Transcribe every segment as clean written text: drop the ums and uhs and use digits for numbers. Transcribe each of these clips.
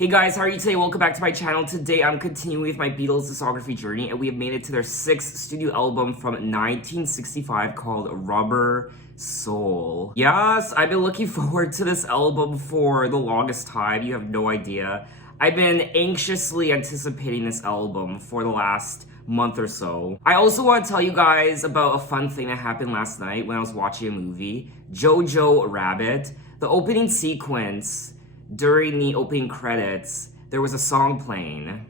Hey guys, how are you today? Welcome back to my channel. Today I'm continuing with my Beatles discography journey, and we have made it to their 6th studio album from 1965 called Rubber Soul. Yes, I've been looking forward to this album for the longest time. You have no idea. I've been anxiously anticipating this album for the last month or so. I also want to tell you guys about a fun thing that happened last night when I was watching a movie, Jojo Rabbit. The opening sequence, during the opening credits, there was a song playing.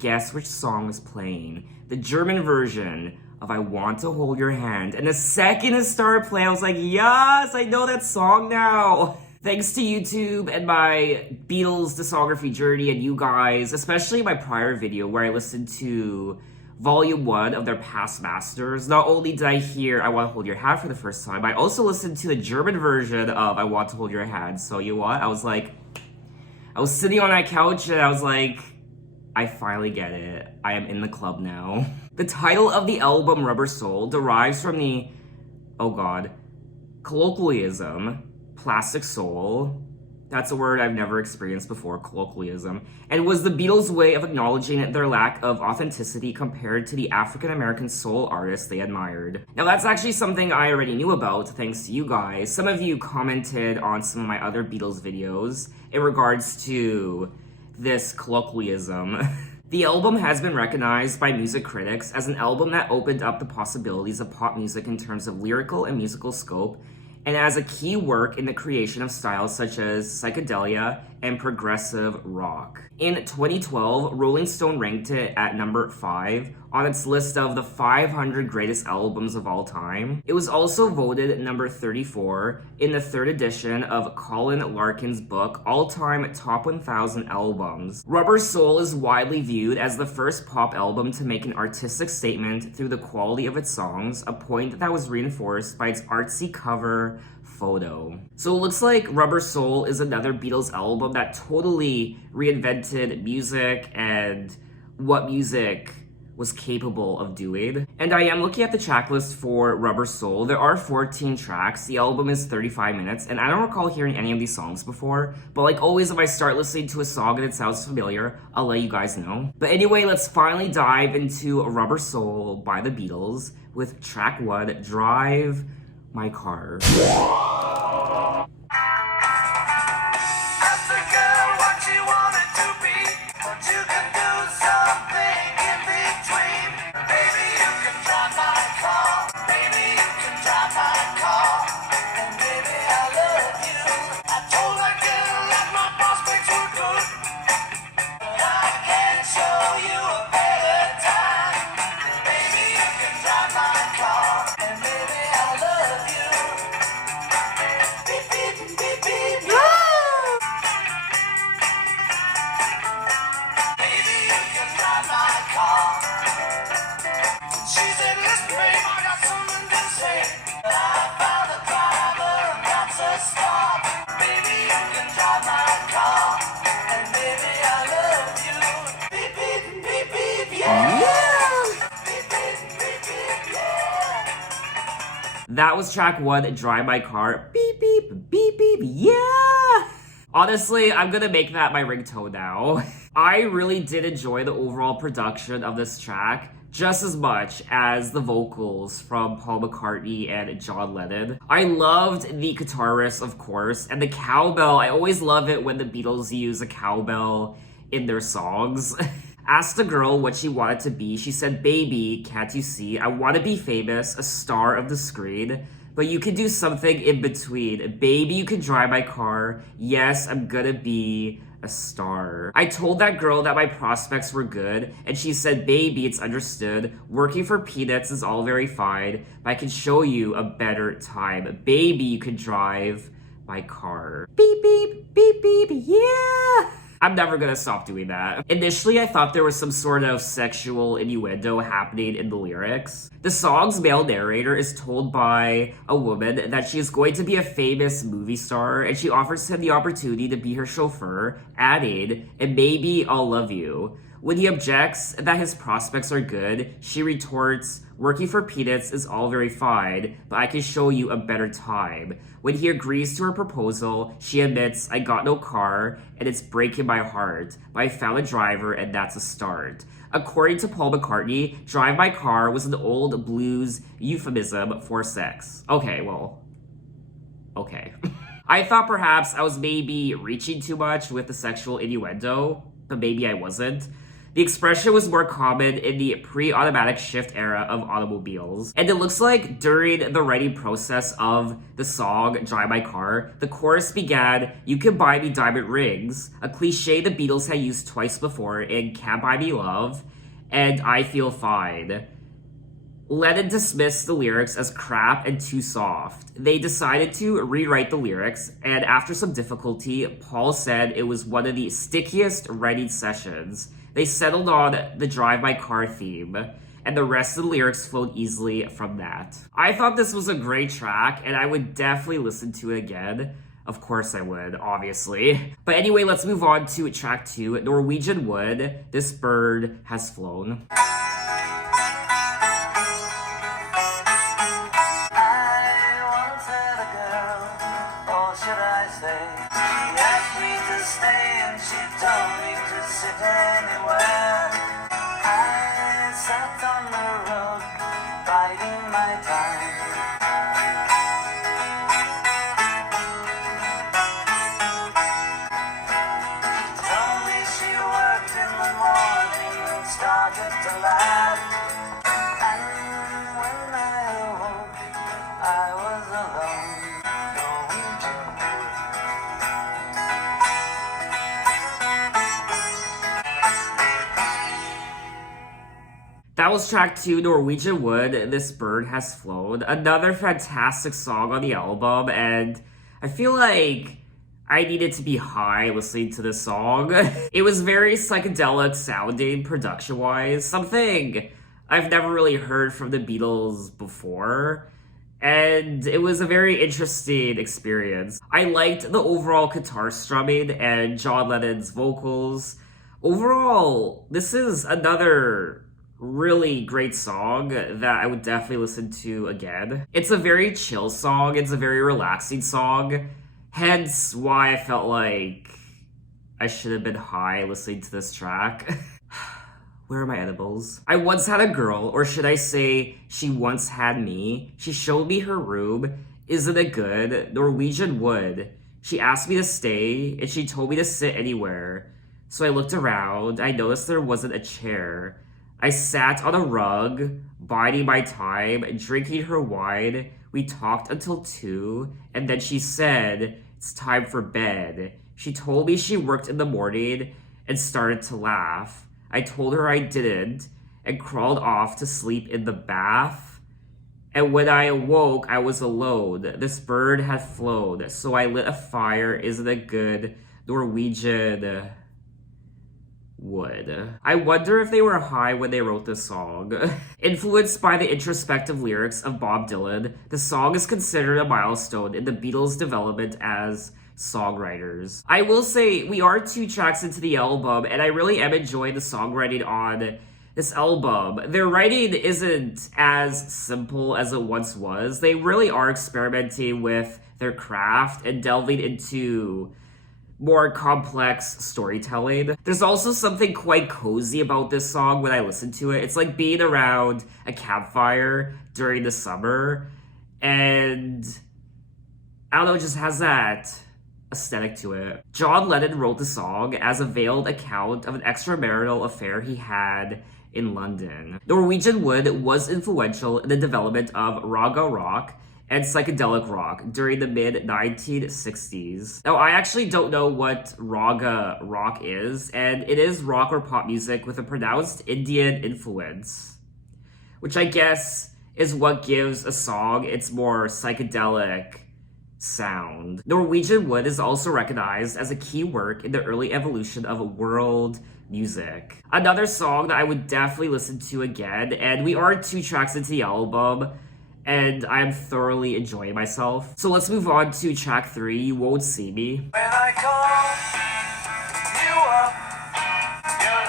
Guess which song was playing? The German version of I Want to Hold Your Hand. And the second it started playing, I was like, yes, I know that song now. Thanks to YouTube and my Beatles discography journey and you guys, especially my prior video where I listened to Volume 1 of their past masters, not only did I hear I Want to Hold Your Hand for the first time, I also listened to the German version of I Want to Hold Your Hand. So you know what? I was sitting on that couch and I was like, I finally get it. I am in the club now. The title of the album, Rubber Soul, derives from the, oh god, colloquialism, plastic soul. That's a word I've never experienced before, colloquialism. And was the Beatles' way of acknowledging their lack of authenticity compared to the African-American soul artists they admired. Now that's actually something I already knew about thanks to you guys. Some of you commented on some of my other Beatles videos in regards to this colloquialism. The album has been recognized by music critics as an album that opened up the possibilities of pop music in terms of lyrical and musical scope, and as a key work in the creation of styles such as psychedelia and progressive rock. In 2012, Rolling Stone ranked it at number 5 on its list of the 500 greatest albums of all time. It was also voted number 34 in the 3rd edition of Colin Larkin's book, All-Time Top 1000 Albums. Rubber Soul is widely viewed as the first pop album to make an artistic statement through the quality of its songs, a point that was reinforced by its artsy cover photo. So it looks like Rubber Soul is another Beatles album that totally reinvented music and what music was capable of doing. And I am looking at the track list for Rubber Soul. There are 14 tracks. The album is 35 minutes, and I don't recall hearing any of these songs before, but like always, if I start listening to a song and it sounds familiar, I'll let you guys know. But anyway, let's finally dive into Rubber Soul by the Beatles with track 1, Drive My Car. That was track 1, Drive My Car. Beep, beep, beep, beep, yeah! Honestly, I'm gonna make that my ringtone now. I really did enjoy the overall production of this track just as much as the vocals from Paul McCartney and John Lennon. I loved the guitar riffs, of course, and the cowbell. I always love it when the Beatles use a cowbell in their songs. Asked the girl what she wanted to be. She said, baby, can't you see? I want to be famous, a star of the screen. But you can do something in between. Baby, you can drive my car. Yes, I'm gonna be a star. I told that girl that my prospects were good, and she said, baby, it's understood. Working for peanuts is all very fine, but I can show you a better time. Baby, you can drive my car. Beep, beep, beep, beep, yeah! I'm never gonna stop doing that. Initially, I thought there was some sort of sexual innuendo happening in the lyrics. The song's male narrator is told by a woman that she is going to be a famous movie star, and she offers him the opportunity to be her chauffeur, adding, and maybe I'll love you. When he objects that his prospects are good, she retorts, working for peanuts is all very fine, but I can show you a better time. When he agrees to her proposal, she admits, I got no car, and it's breaking my heart, but I found a driver, and that's a start. According to Paul McCartney, drive my car was an old blues euphemism for sex. Okay, well, okay. I thought perhaps I was maybe reaching too much with the sexual innuendo, but maybe I wasn't. The expression was more common in the pre-automatic shift era of automobiles. And it looks like during the writing process of the song Drive My Car, the chorus began, you can buy me diamond rings, a cliche the Beatles had used twice before in Can't Buy Me Love and I Feel Fine. Lennon dismissed the lyrics as crap and too soft. They decided to rewrite the lyrics, and after some difficulty, Paul said it was one of the stickiest writing sessions. They settled on the Drive My Car theme, and the rest of the lyrics flowed easily from that. I thought this was a great track, and I would definitely listen to it again. Of course I would, obviously. But anyway, let's move on to track 2, Norwegian Wood, This Bird Has Flown. That was track 2, Norwegian Wood, This Bird Has Flown. Another fantastic song on the album, and I feel like I needed to be high listening to this song. It was very psychedelic sounding production-wise, something I've never really heard from the Beatles before. And it was a very interesting experience. I liked the overall guitar strumming and John Lennon's vocals. Overall, this is another really great song that I would definitely listen to again. It's a very chill song. It's a very relaxing song. Hence why I felt like I should have been high listening to this track. Where are my edibles? I once had a girl, or should I say, she once had me. She showed me her room. Isn't it good? Norwegian Wood. She asked me to stay, and she told me to sit anywhere. So I looked around. I noticed there wasn't a chair. I sat on a rug, biding my time, drinking her wine. We talked until 2, and then she said, it's time for bed. She told me she worked in the morning and started to laugh. I told her I didn't and crawled off to sleep in the bath. And when I awoke, I was alone. This bird had flown, so I lit a fire. Isn't it good? Norwegian Wood. I wonder if they were high when they wrote this song. Influenced by the introspective lyrics of Bob Dylan, the song is considered a milestone in the Beatles' development as songwriters. I will say, we are 2 tracks into the album, and I really am enjoying the songwriting on this album. Their writing isn't as simple as it once was. They really are experimenting with their craft and delving into more complex storytelling. There's also something quite cozy about this song when I listen to it. It's like being around a campfire during the summer, and I don't know, it just has that aesthetic to it. John Lennon wrote the song as a veiled account of an extramarital affair he had in London. Norwegian Wood was influential in the development of raga rock and psychedelic rock during the mid-1960s. Now, I actually don't know what raga rock is, and it is rock or pop music with a pronounced Indian influence, which I guess is what gives a song its more psychedelic sound. Norwegian Wood is also recognized as a key work in the early evolution of world music. Another song that I would definitely listen to again, and we are 2 tracks into the album, and I'm thoroughly enjoying myself. So let's move on to track 3, You Won't See Me. When I call you up, you're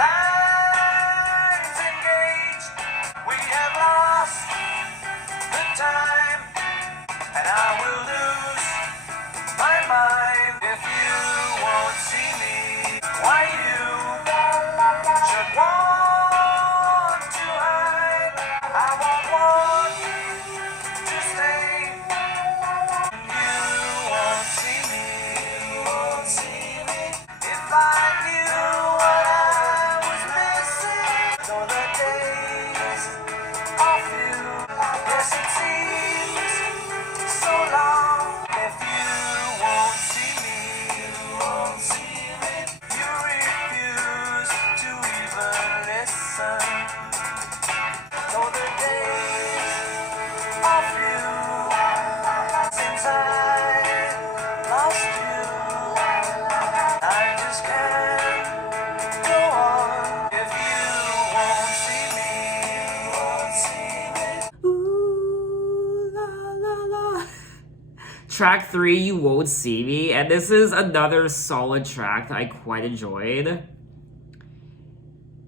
Track 3, You Won't See Me, and this is another solid track that I quite enjoyed.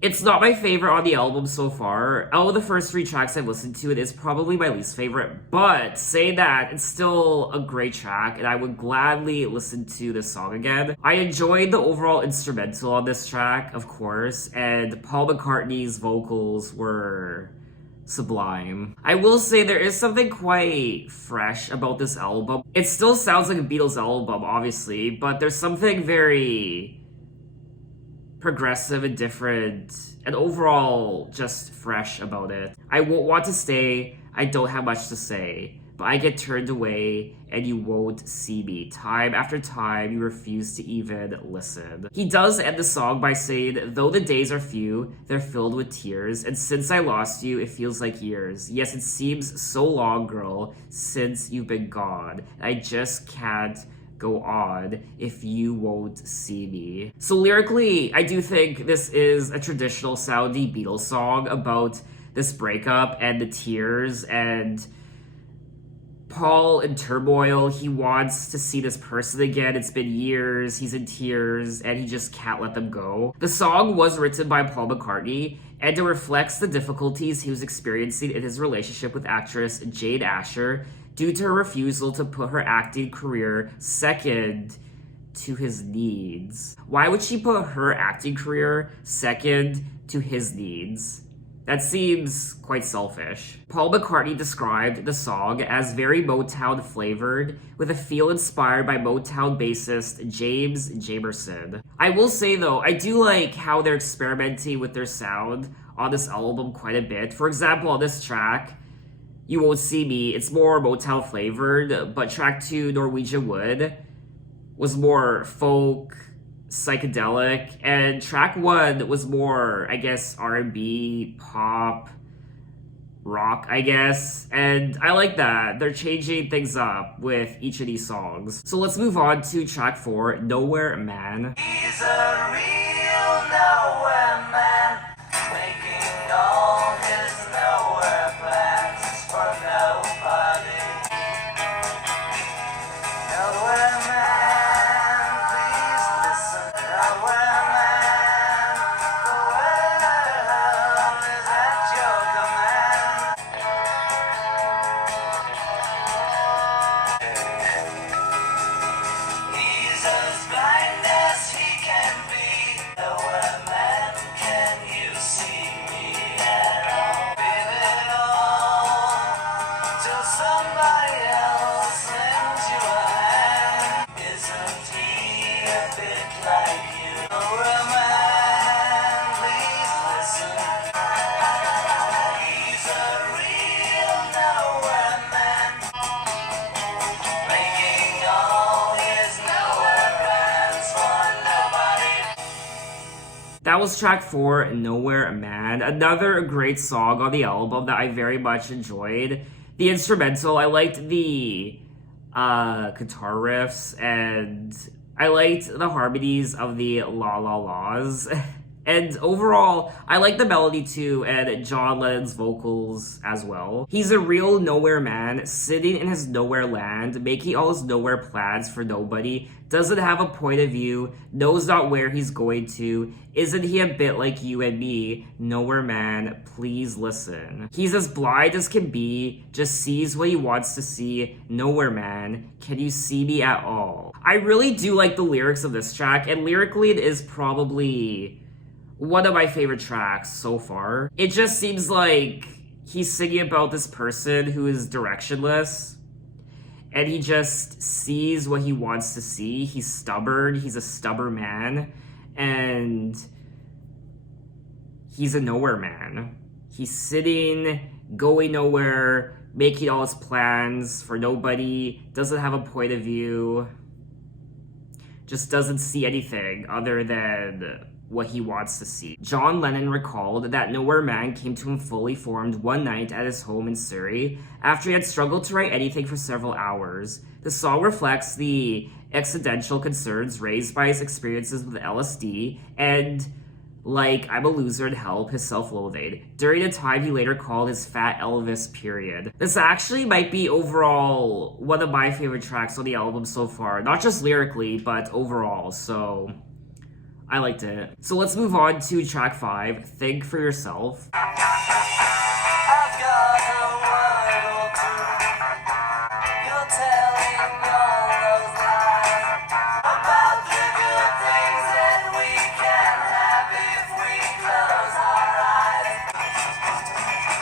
It's not my favorite on the album so far. Out of the first 3 tracks I've listened to, it is probably my least favorite. But say that, it's still a great track, and I would gladly listen to this song again. I enjoyed the overall instrumental on this track, of course, and Paul McCartney's vocals were sublime. I will say there is something quite fresh about this album. It still sounds like a Beatles album, obviously, but there's something very progressive and different and overall just fresh about it. I won't want to stay, I don't have much to say, but I get turned away and you won't see me. Time after time, you refuse to even listen. He does end the song by saying, though the days are few, they're filled with tears, and since I lost you, it feels like years. Yes, it seems so long, girl, since you've been gone. I just can't go on if you won't see me. So lyrically, I do think this is a traditional sounding Beatles song about this breakup and the tears and Paul in turmoil. He wants to see this person again. It's been years, he's in tears, and he just can't let them go. The song was written by Paul McCartney, and it reflects the difficulties he was experiencing in his relationship with actress Jane Asher due to her refusal to put her acting career second to his needs. Why would she put her acting career second to his needs? That seems quite selfish. Paul McCartney described the song as very Motown flavored, with a feel inspired by Motown bassist James Jamerson. I will say though, I do like how they're experimenting with their sound on this album quite a bit. For example, on this track, You Won't See Me, it's more Motown flavored, but track 2, Norwegian Wood, was more folk, psychedelic, and track 1 was more, I guess, R&B, pop, rock, I guess, and I like that. They're changing things up with each of these songs. So let's move on to track 4, Nowhere Man. He's a real nowhere man, making all his nowhere plans for nobody. Nowhere man, please listen. Nowhere man, the world is at your command. He's as blind as he can be. Nowhere man, can you see me at all? Give it all till somebody else lends you a hand. Isn't he a bit like you? Nowhere man, please listen. He's a real nowhere man, making all his nowhere plans for nobody. That was track 4, Nowhere Man. Another great song on the album that I very much enjoyed. The instrumental, I liked the guitar riffs, and I liked the harmonies of the la la la's. And overall, I like the melody too, and John Lennon's vocals as well. He's a real nowhere man, sitting in his nowhere land, making all his nowhere plans for nobody, doesn't have a point of view, knows not where he's going to. Isn't he a bit like you and me? Nowhere man, please listen. He's as blind as can be, just sees what he wants to see. Nowhere man, can you see me at all? I really do like the lyrics of this track, and lyrically it is probably one of my favorite tracks so far. It just seems like he's singing about this person who is directionless, and he just sees what he wants to see. He's stubborn, he's a stubborn man, and he's a nowhere man. He's sitting, going nowhere, making all his plans for nobody, doesn't have a point of view, just doesn't see anything other than what he wants to see. John Lennon recalled that Nowhere Man came to him fully formed one night at his home in Surrey after he had struggled to write anything for several hours. The song reflects the existential concerns raised by his experiences with LSD and like I'm a loser and help his self-loathing, during the time he later called his Fat Elvis period. This actually might be overall one of my favorite tracks on the album so far, not just lyrically, but overall, so I liked it. So let's move on to track 5, Think For Yourself. I've got a word or two. You're telling all those lies about the good things that we can have if we close our eyes.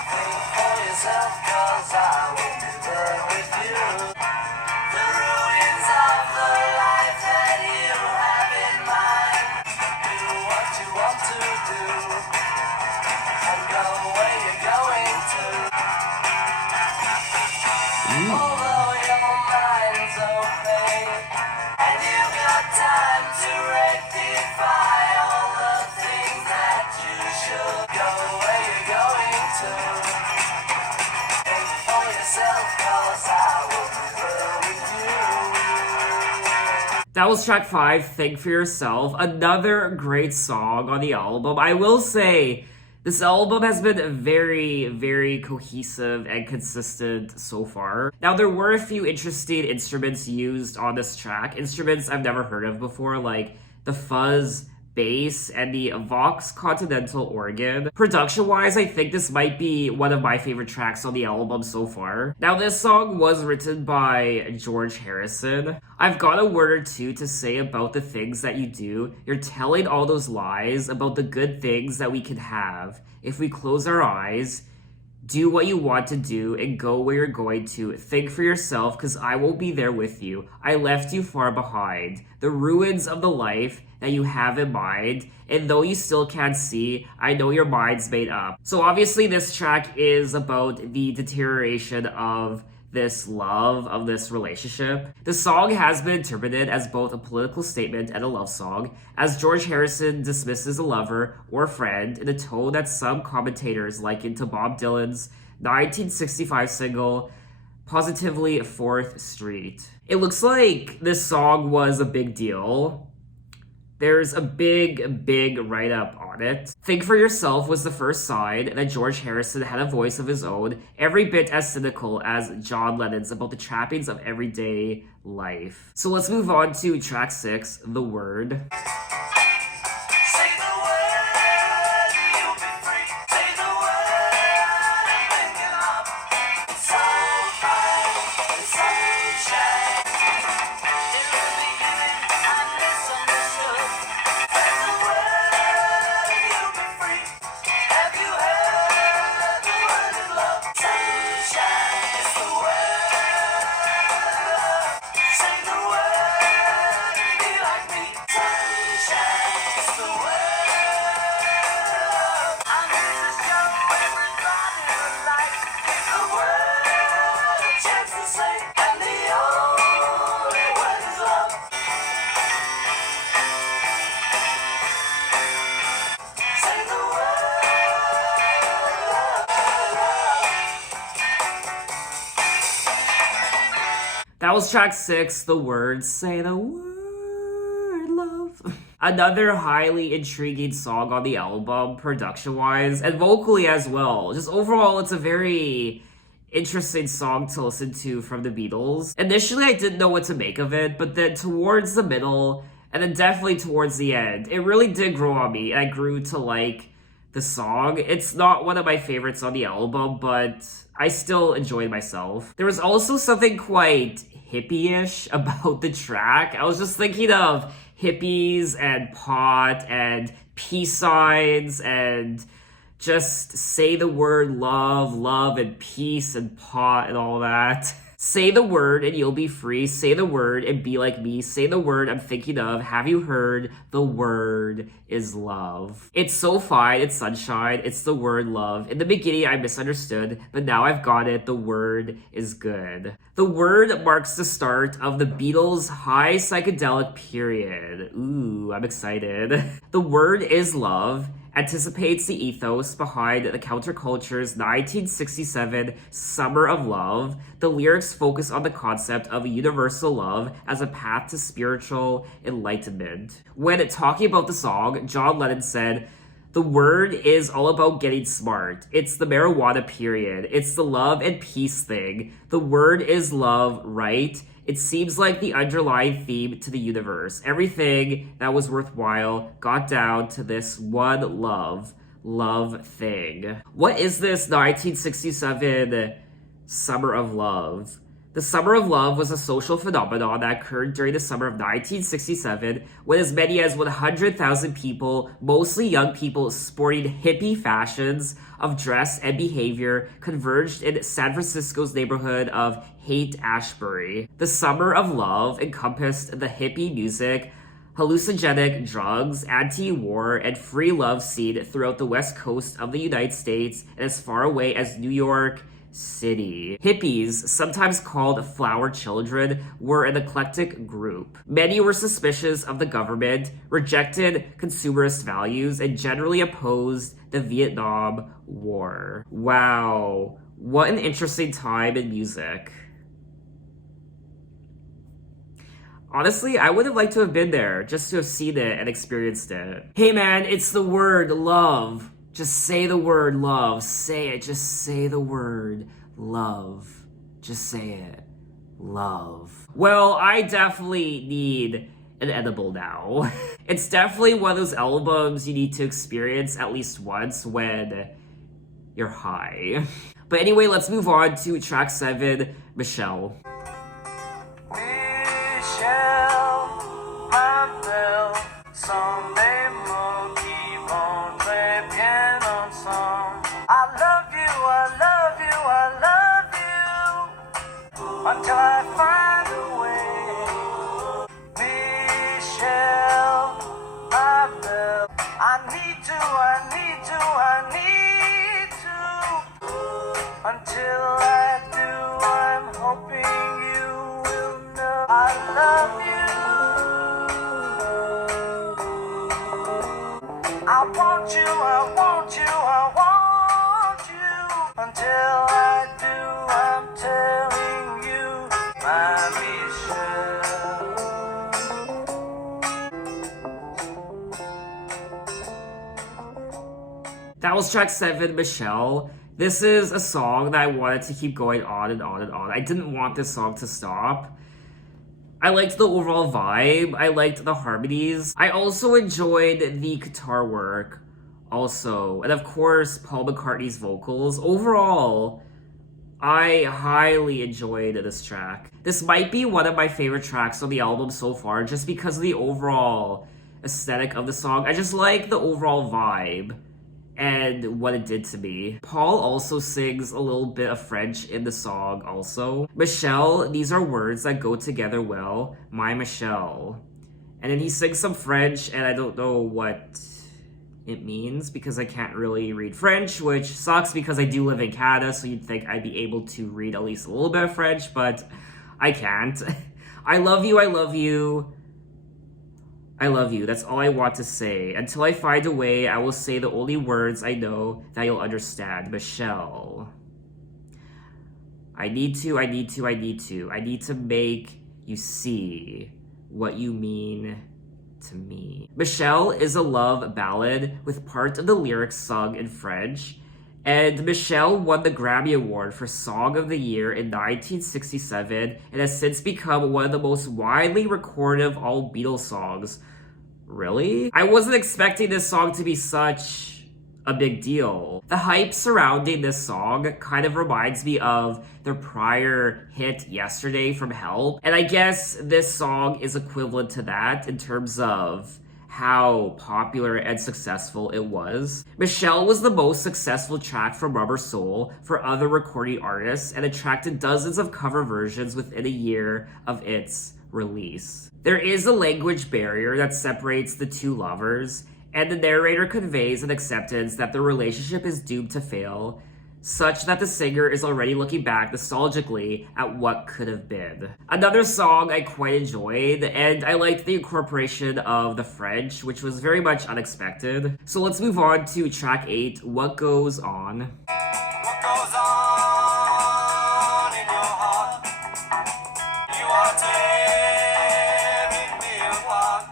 Think for yourself, 'cause I will be there with you. The ruins of the life that you have in mind. Do what you want to do and go where you're going to. Although your mind's open and you've got time to rectify all the things that you should, go where you're going to. Think for yourself, 'cause I will be there with you. That was track 5, Think For Yourself. Another great song on the album. I will say, this album has been very, very cohesive and consistent so far. Now, there were a few interesting instruments used on this track. Instruments I've never heard of before, like the fuzz bass and the Vox Continental organ. Production-wise, I think this might be one of my favorite tracks on the album so far. Now, this song was written by George Harrison. I've got a word or two to say about the things that you do. You're telling all those lies about the good things that we can have if we close our eyes. Do what you want to do and go where you're going to. Think for yourself, because I won't be there with you. I left you far behind. The ruins of the life that you have in mind. And though you still can't see, I know your mind's made up. So obviously this track is about the deterioration of this love, of this relationship. The song has been interpreted as both a political statement and a love song, as George Harrison dismisses a lover or friend in a tone that some commentators liken to Bob Dylan's 1965 single, Positively 4th Street. It looks like this song was a big deal. There's a big write-up on it. Think For Yourself was the first sign that George Harrison had a voice of his own, every bit as cynical as John Lennon's about the trappings of everyday life. So let's move on to track 6, The Word. Say the word, you'll be free. Say the word, think it up. So fine, sunshine. In the beginning, I misunderstood. Say the word, you'll be free. Have you heard the word of love? Sunshine is the word. Say the word, be like me. Sunshine is the word. I need to show everybody the light. The word, a chance to say, and the only word is love. Say the That was track 6, The Word. Say the word, love. Another highly intriguing song on the album, production-wise, and vocally as well. Just overall, it's a very interesting song to listen to from the Beatles. Initially, I didn't know what to make of it, but then towards the middle, and then definitely towards the end, it really did grow on me, and I grew to like the song. It's not one of my favorites on the album, but I still enjoyed myself. There was also something quite hippie-ish about the track. I was just thinking of hippies and pot and peace signs and just say the word love and peace and pot and all that. Say the word and you'll be free. Say the word and be like me. Say the word I'm thinking of. Have you heard? The word is love. It's so fine. It's sunshine. It's the word love. In the beginning, I misunderstood, but now I've got it. The word is good. The word marks the start of the Beatles' high psychedelic period. Ooh, I'm excited. The word is love anticipates the ethos behind the counterculture's 1967 Summer of Love. The lyrics focus on the concept of universal love as a path to spiritual enlightenment. When talking about the song, John Lennon said, The word is all about getting smart. It's the marijuana period. It's the love and peace thing. The word is love, right? It seems like the underlying theme to the universe. Everything that was worthwhile got down to this one love thing. What is this 1967 Summer of Love? The Summer of Love was a social phenomenon that occurred during the summer of 1967 when as many as 100,000 people, mostly young people sporting hippie fashions of dress and behavior, converged in San Francisco's neighborhood of Haight-Ashbury. The Summer of Love encompassed the hippie music, hallucinogenic drugs, anti-war, and free love scene throughout the west coast of the United States and as far away as New York City. Hippies, sometimes called flower children, were an eclectic group. Many were suspicious of the government, rejected consumerist values, and generally opposed the Vietnam War. Wow, what an interesting time in music. Honestly, I would have liked to have been there, just to have seen it and experienced it. Hey man, it's the word love. Just say the word love. Say it. Just say the word love. Just say it. Love. Well, I definitely need an edible now. It's definitely one of those albums you need to experience at least once when you're high. But anyway, let's move on to track 7, Michelle. Michelle, my belle, someday we'll keep on playing on song. I love you, I love you, I love you, until I find a way. Michelle, my belle, I need to, I need to, I need to, until I do, I'm hoping you will know I love you. I want you, I want you, I want you, until I do, I'm telling you, my Michelle. That was track 7, Michelle. This is a song that I wanted to keep going on and on and on. I didn't want this song to stop. I liked the overall vibe. I liked the harmonies. I also enjoyed the guitar work also. And of course, Paul McCartney's vocals. Overall, I highly enjoyed this track. This might be one of my favorite tracks on the album so far just because of the overall aesthetic of the song. I just like the overall vibe and what it did to me. Paul also sings a little bit of French in the song also. Michelle, these are words that go together well. My Michelle. And then he sings some French and I don't know what it means because I can't really read French, which sucks because I do live in Canada, so you'd think I'd be able to read at least a little bit of French, but I can't. I love you, I love you. I love you. That's all I want to say. Until I find a way, I will say the only words I know that you'll understand. Michelle. I need to make you see what you mean to me. Michelle is a love ballad with part of the lyrics sung in French. And Michelle won the Grammy Award for Song of the Year in 1967 and has since become one of the most widely recorded of all Beatles songs. Really? I wasn't expecting this song to be such a big deal. The hype surrounding this song kind of reminds me of their prior hit Yesterday from Help. And I guess this song is equivalent to that in terms of how popular and successful it was. Michelle was the most successful track from Rubber Soul for other recording artists and attracted dozens of cover versions within a year of its release. There is a language barrier that separates the two lovers, and the narrator conveys an acceptance that the relationship is doomed to fail, such that the singer is already looking back nostalgically at what could have been. Another song I quite enjoyed, and I liked the incorporation of the French, which was very much unexpected. So let's move on to track 8, What Goes On. What goes on in your heart? You are tearing me apart.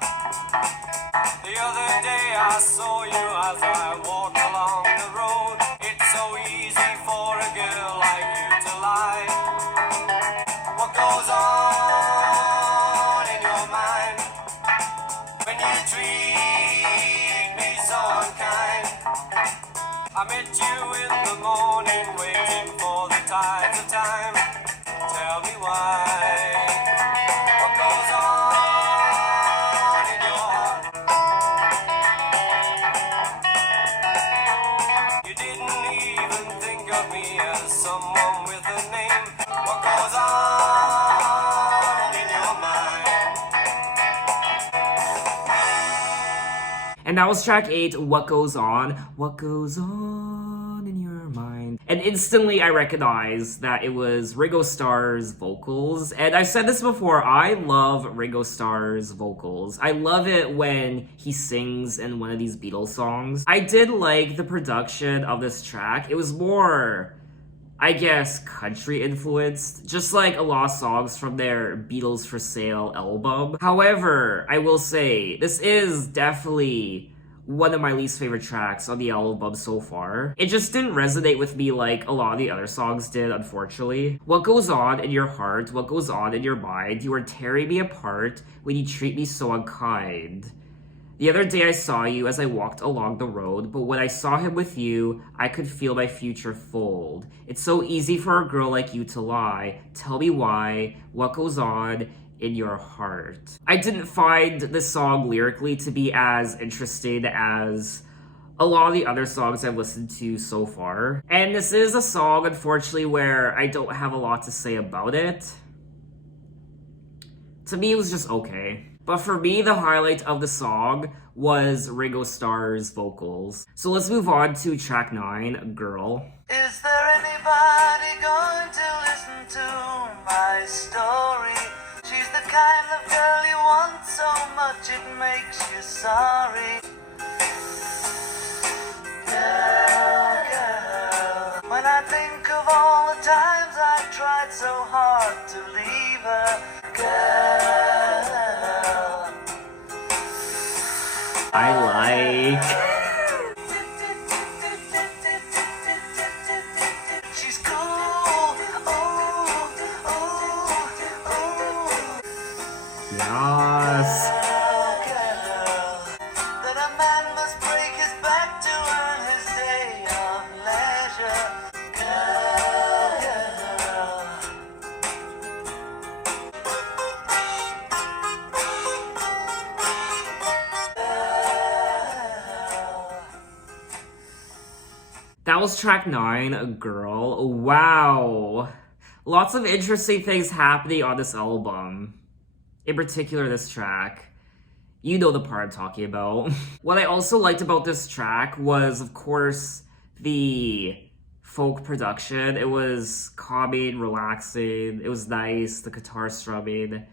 The other day I saw you, I as I walk along the road. It's so easy for a girl like you to lie. What goes on in your mind when you treat me so unkind? I met you in the morning, waiting for the tides of time. Tell me why. What goes on in your heart? You didn't even think of me as someone with a name. What goes on in your mind? And that was track 8, What Goes On? What Goes On in Your Mind? And instantly I recognized that it was Ringo Starr's vocals. And I've said this before, I love Ringo Starr's vocals. I love it when he sings in one of these Beatles songs. I did like the production of this track. It was more, I guess, country influenced, just like a lot of songs from their Beatles for Sale album. However, I will say, this is definitely one of my least favorite tracks on the album so far. It just didn't resonate with me like a lot of the other songs did, unfortunately. What goes on in your heart? What goes on in your mind? You are tearing me apart when you treat me so unkind. The other day I saw you as I walked along the road, but when I saw him with you, I could feel my future fold. It's so easy for a girl like you to lie. Tell me why. What goes on in your heart? I didn't find this song lyrically to be as interesting as a lot of the other songs I've listened to so far. And this is a song, unfortunately, where I don't have a lot to say about it. To me, it was just okay. But for me, the highlight of the song was Ringo Starr's vocals. So let's move on to track 9, Girl. Is there anybody going to listen to my story? She's the kind of girl you want so much it makes you sorry. Girl, girl. When I think of all the times I tried so hard to leave her. Girl, I like... she's cool. Yes. That a man must break his back to earn his day of leisure. That was track 9, Girl. Wow. Lots of interesting things happening on this album. In particular, this track. You know the part I'm talking about. What I also liked about this track was, of course, the folk production. It was calming, relaxing. It was nice, the guitar strumming.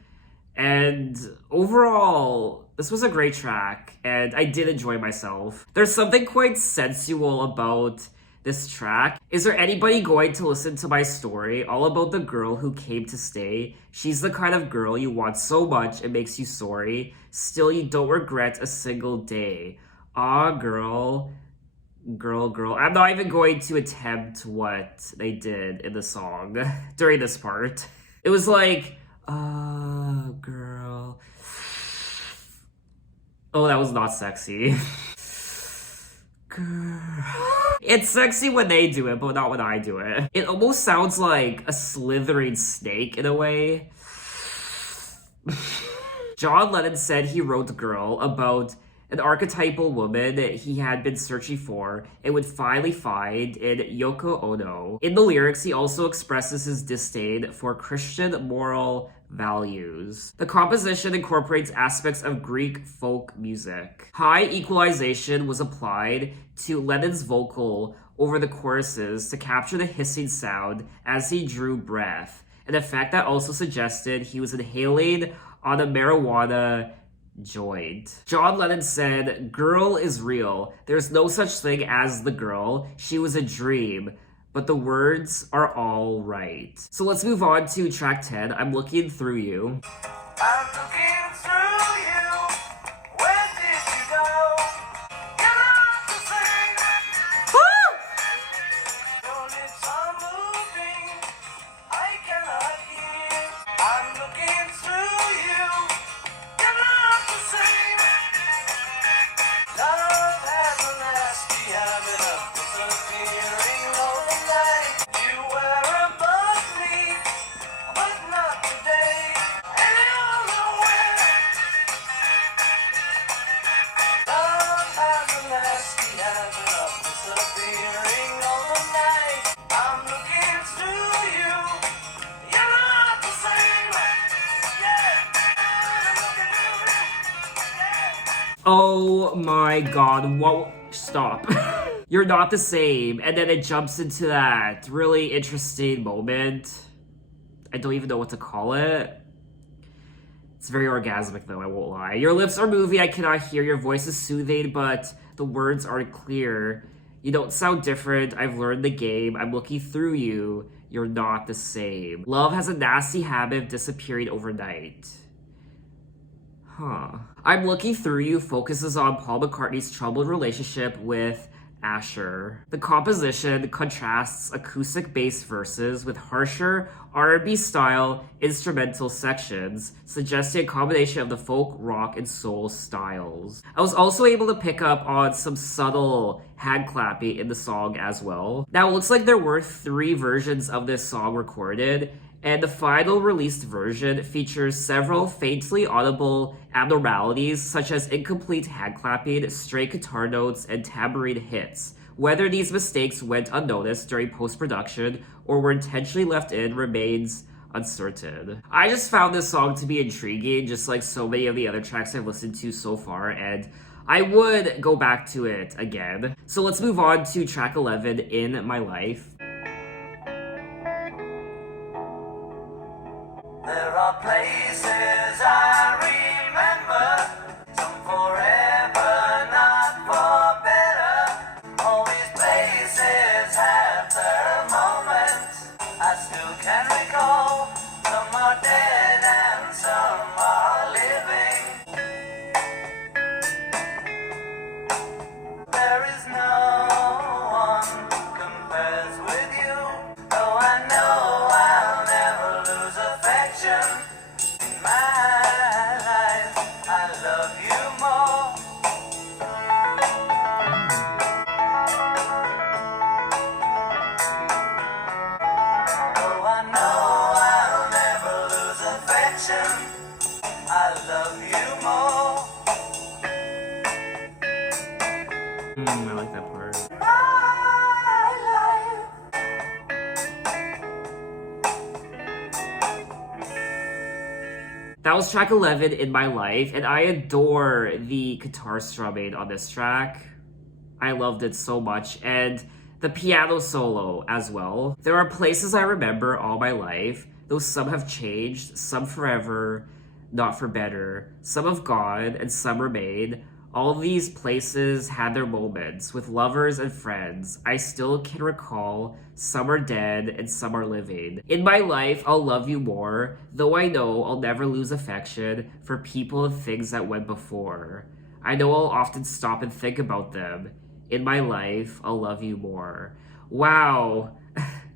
And overall, this was a great track, and I did enjoy myself. There's something quite sensual about this track. Is there anybody going to listen to my story all about the girl who came to stay? She's the kind of girl you want so much it makes you sorry. Still, you don't regret a single day. Ah, girl. Girl. I'm not even going to attempt what they did in the song during this part. It was like, girl. Oh, that was not sexy. Girl. It's sexy when they do it, but not when I do it. It almost sounds like a slithering snake in a way. John Lennon said he wrote Girl about an archetypal woman he had been searching for and would finally find in Yoko Ono. In the lyrics, he also expresses his disdain for Christian moral values. The composition incorporates aspects of Greek folk music. High equalization was applied to Lennon's vocal over the choruses to capture the hissing sound as he drew breath, an effect that also suggested he was inhaling on a marijuana joint. John Lennon said, "Girl is real. There's no such thing as the girl. She was a dream. But the words are all right." So let's move on to track 10, I'm Looking Through You. I'm looking through you. Where did you go? You're not the Oh my god, what? Stop. You're not the same. And then it jumps into that really interesting moment. I don't even know what to call it. It's very orgasmic though, I won't lie. Your lips are moving, I cannot hear. Your voice is soothing, but the words aren't clear. You don't sound different. I've learned the game. I'm looking through you. You're not the same. Love has a nasty habit of disappearing overnight. Huh. I'm looking through you focuses on Paul McCartney's troubled relationship with Asher. The composition contrasts acoustic bass verses with harsher R&B style instrumental sections, suggesting a combination of the folk, rock, and soul styles. I was also able to pick up on some subtle hand clapping in the song as well. Now it looks like there were 3 versions of this song recorded, and the final released version features several faintly audible abnormalities such as incomplete hand clapping, stray guitar notes, and tambourine hits. Whether these mistakes went unnoticed during post-production or were intentionally left in remains uncertain. I just found this song to be intriguing, just like so many of the other tracks I've listened to so far, and I would go back to it again. So let's move on to track 11, In My Life. There are places I remember, some forever, not for better. All these places have their moments. I still can recall. Some are dead and some are living. There is no one compares with you. Though I know I'll never lose affection. In my life, I love you more. Though I know I'll never lose affection, I love you more. I like that part. That was track 11, In My Life, and I adore the guitar strumming on this track. I loved it so much, and the piano solo as well. There are places I remember all my life, though some have changed, some forever, not for better. Some have gone, and some remain. All these places had their moments, with lovers and friends. I still can recall, some are dead and some are living. In my life, I'll love you more, though I know I'll never lose affection for people and things that went before. I know I'll often stop and think about them. In my life, I'll love you more. Wow.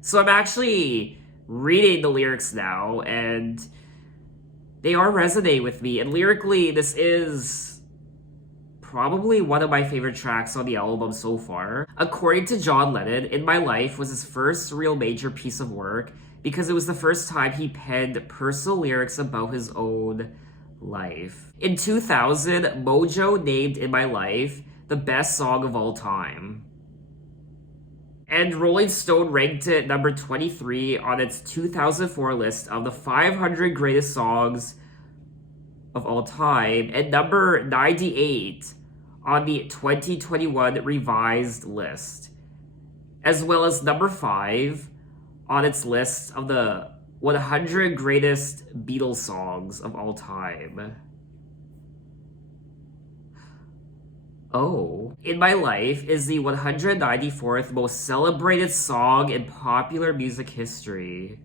So I'm actually reading the lyrics now, and they are resonating with me. And lyrically, this is probably one of my favorite tracks on the album so far. According to John Lennon, In My Life was his first real major piece of work because it was the first time he penned personal lyrics about his own life. In 2000, Mojo named In My Life the best song of all time. And Rolling Stone ranked it number 23 on its 2004 list of the 500 greatest songs of all time, and number 98 on the 2021 revised list, as well as number 5 on its list of the 100 greatest Beatles songs of all time. Oh, In My Life is the 194th most celebrated song in popular music history.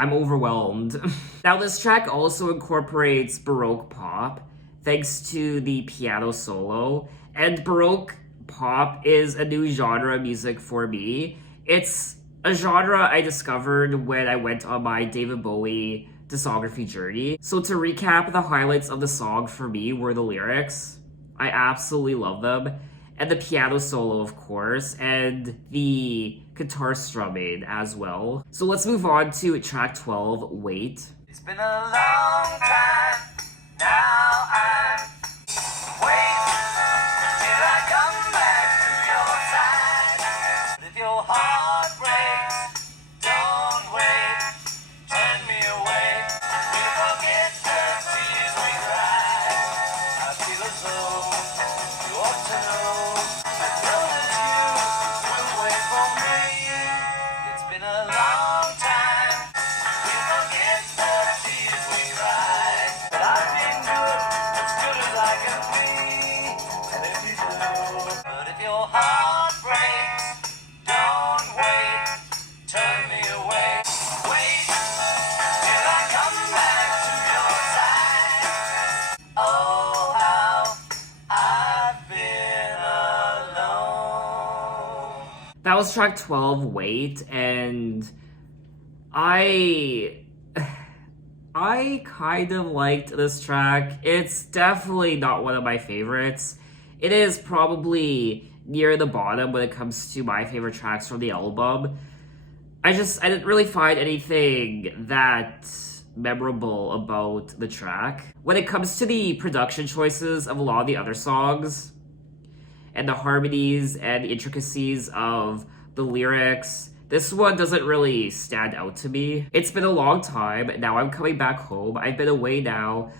I'm overwhelmed. Now, this track also incorporates Baroque pop, thanks to the piano solo, and Baroque pop is a new genre of music for me. It's a genre I discovered when I went on my David Bowie discography journey. So to recap, the highlights of the song for me were the lyrics. I absolutely love them. And the piano solo, of course, and the guitar strumming as well. So let's move on to track 12, Wait. It's been a long time, now I'm waiting till I come back to your side. If your heart breaks, don't wait, turn me away. You forget the That was track 12, Wait, and I I kind of liked this track. It's definitely not one of my favorites. It is probably near the bottom when it comes to my favorite tracks from the album. I didn't really find anything that memorable about the track. When it comes to the production choices of a lot of the other songs, and the harmonies and the intricacies of the lyrics, this one doesn't really stand out to me. It's been a long time. Now I'm coming back home. I've been away now.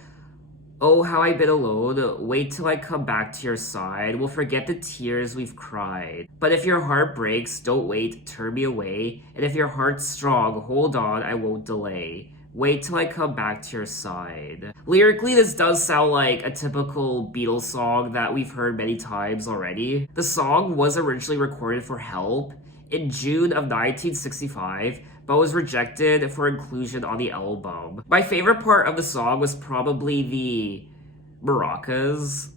Oh, how I've been alone. Wait till I come back to your side. We'll forget the tears we've cried. But if your heart breaks, don't wait, turn me away. And if your heart's strong, hold on, I won't delay. Wait till I come back to your side. Lyrically, this does sound like a typical Beatles song that we've heard many times already. The song was originally recorded for Help in June of 1965, but was rejected for inclusion on the album. My favorite part of the song was probably the maracas,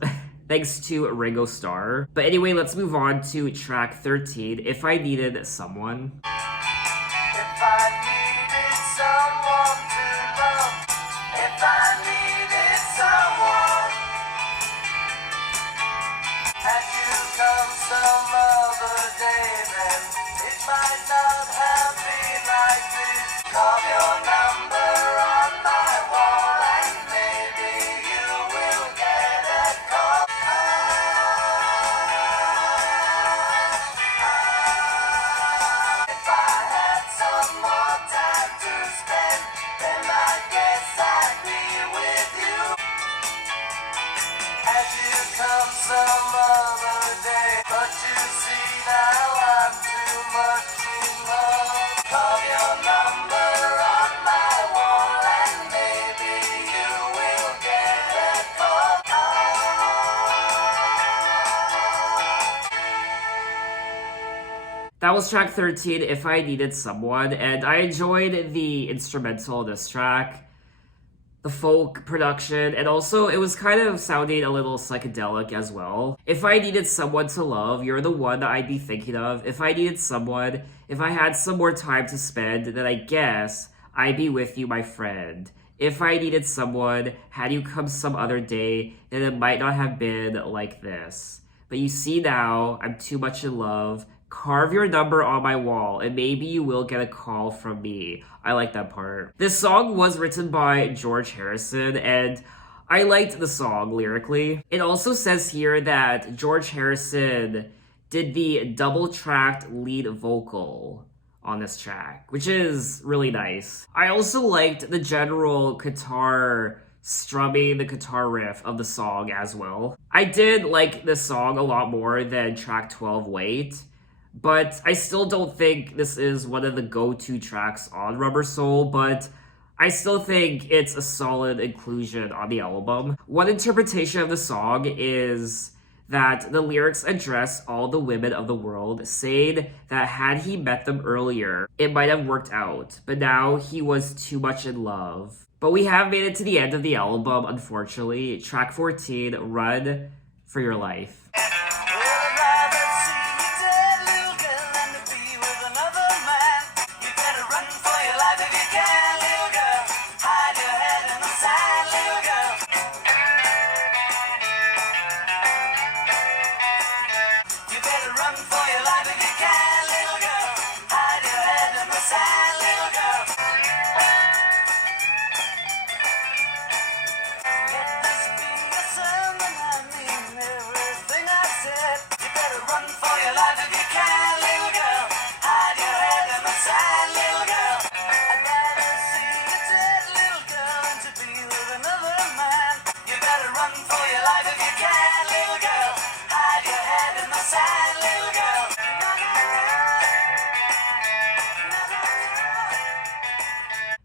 thanks to Ringo Starr. But anyway, let's move on to track 13, If I Needed Someone. If I needed someone to love, if I needed someone, had you come some other day, then it might not have been like this. Call your number on my wall, and maybe you will get a call. If I had some more time to spend, then I guess I'd be with you. Had you come some other day, but you see now I'm too much in love. Call your number on my wall, and maybe you will get a call. That was track 13, If I Needed Someone, and I enjoyed the instrumental of this track, the folk production, and also it was kind of sounding a little psychedelic as well. If I needed someone to love, you're the one that I'd be thinking of. If I needed someone, if I had some more time to spend, then I guess I'd be with you, my friend. If I needed someone, had you come some other day, then it might not have been like this. But you see now, I'm too much in love. Carve your number on my wall, and maybe you will get a call from me. I like that part. This song was written by George Harrison, and I liked the song lyrically. It also says here that George Harrison did the double-tracked lead vocal on this track, which is really nice. I also liked the general guitar strumming, the guitar riff of the song as well. I did like this song a lot more than track 12, Wait. But I still don't think this is one of the go-to tracks on Rubber Soul, but I still think it's a solid inclusion on the album. One interpretation of the song is that the lyrics address all the women of the world, saying that had he met them earlier, it might have worked out, but now he was too much in love. But we have made it to the end of the album, unfortunately. Track 14, Run for Your Life.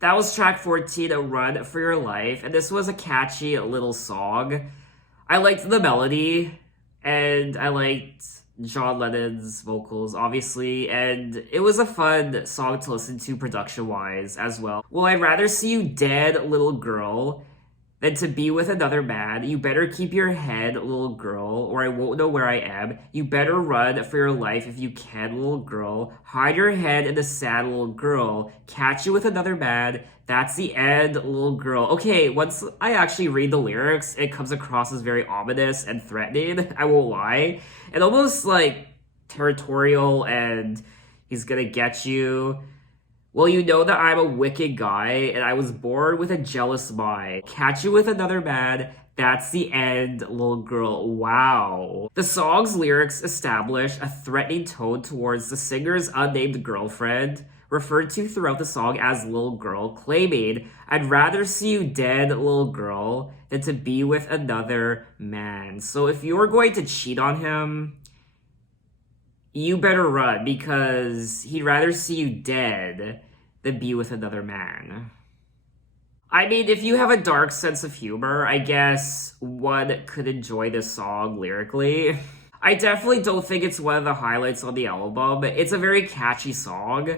That was track 14, A Run for Your Life, and this was a catchy little song. I liked the melody, and I liked John Lennon's vocals, obviously, and it was a fun song to listen to production-wise as well. Well, I'd rather see you dead, little girl, than to be with another man. You better keep your head, little girl, or I won't know where I am. You better run for your life if you can, little girl. Hide your head in the sand, little girl. Catch you with another man. That's the end, little girl. Okay, once I actually read the lyrics, it comes across as very ominous and threatening. I won't lie. And almost like territorial, and he's gonna get you. Well, you know that I'm a wicked guy, and I was born with a jealous mind. Catch you with another man, that's the end, little girl. Wow. The song's lyrics establish a threatening tone towards the singer's unnamed girlfriend, referred to throughout the song as little girl, claiming, I'd rather see you dead, little girl, than to be with another man. So if you're going to cheat on him, you better run, because he'd rather see you dead than be with another man. I mean, if you have a dark sense of humor, I guess one could enjoy this song lyrically. I definitely don't think it's one of the highlights on the album. It's a very catchy song,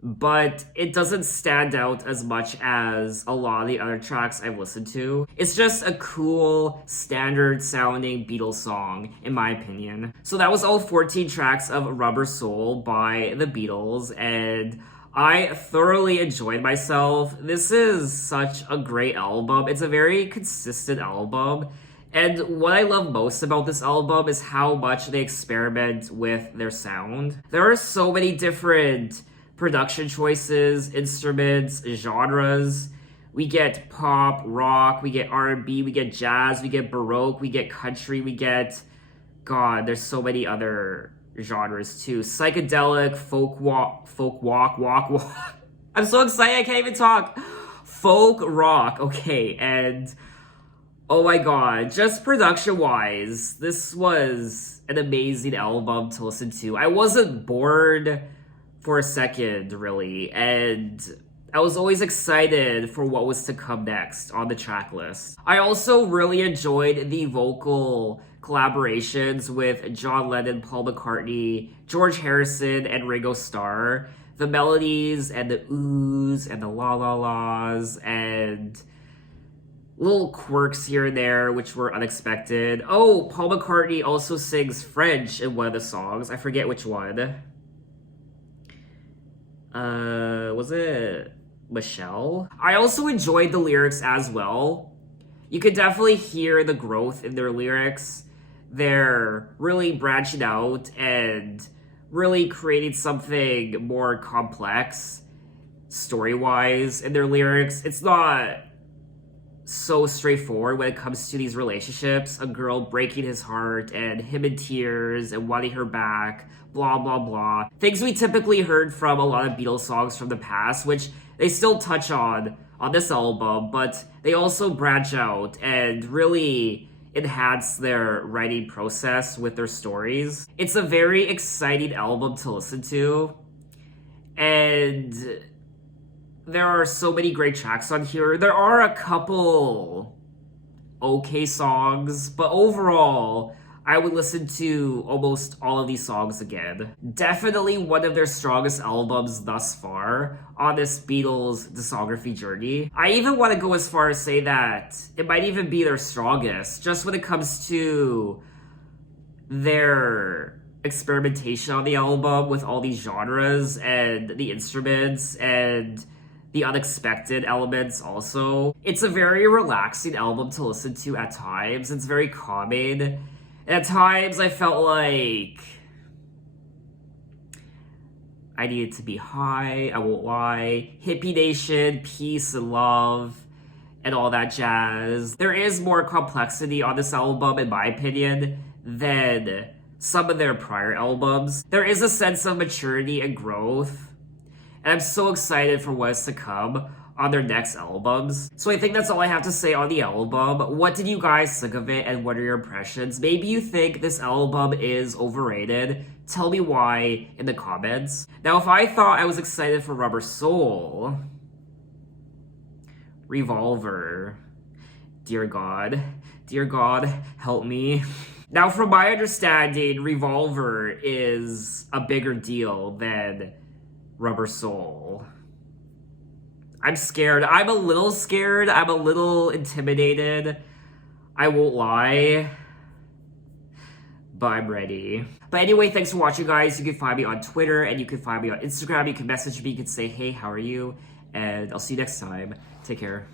but it doesn't stand out as much as a lot of the other tracks I've listened to. It's just a cool, standard-sounding Beatles song, in my opinion. So that was all 14 tracks of Rubber Soul by the Beatles, and I thoroughly enjoyed myself. This is such a great album. It's a very consistent album. And what I love most about this album is how much they experiment with their sound. There are so many different production choices, instruments, genres. We get pop, rock, we get R&B, we get jazz, we get baroque, we get country, we get... God, there's so many other genres too. Psychedelic, folk walk. I'm so excited I can't even talk. Folk rock, okay, and oh my god, just production-wise, this was an amazing album to listen to. I wasn't bored for a second, really, and I was always excited for what was to come next on the track list. I also really enjoyed the vocal collaborations with John Lennon, Paul McCartney, George Harrison, and Ringo Starr. The melodies and the oohs and the la-la-las and little quirks here and there which were unexpected. Oh, Paul McCartney also sings French in one of the songs. I forget which one. Was it Michelle? I also enjoyed the lyrics as well. You could definitely hear the growth in their lyrics. They're really branching out and really creating something more complex story-wise in their lyrics. It's not so straightforward when it comes to these relationships. A girl breaking his heart and him in tears and wanting her back, blah, blah, blah. Things we typically heard from a lot of Beatles songs from the past, which they still touch on this album, but they also branch out and really enhance their writing process with their stories. It's a very exciting album to listen to, and there are so many great tracks on here. There are a couple okay songs, but overall, I would listen to almost all of these songs again. Definitely one of their strongest albums thus far on this Beatles discography journey. I even want to go as far as say that it might even be their strongest, just when it comes to their experimentation on the album with all these genres and the instruments and the unexpected elements also. It's a very relaxing album to listen to at times. It's very calming. And at times I felt like I needed to be high, I won't lie. Hippie Nation, peace and love, and all that jazz. There is more complexity on this album, in my opinion, than some of their prior albums. There is a sense of maturity and growth, and I'm so excited for what's to come on their next albums. So I think that's all I have to say on the album. What did you guys think of it, and what are your impressions? Maybe you think this album is overrated. Tell me why in the comments. Now, if I thought I was excited for Rubber Soul, Revolver, dear God, help me. Now, from my understanding, Revolver is a bigger deal than Rubber Soul. I'm scared. I'm a little scared. I'm a little intimidated. I won't lie. But I'm ready. But anyway, thanks for watching, guys. You can find me on Twitter and you can find me on Instagram. You can message me. You can say, hey, how are you? And I'll see you next time. Take care.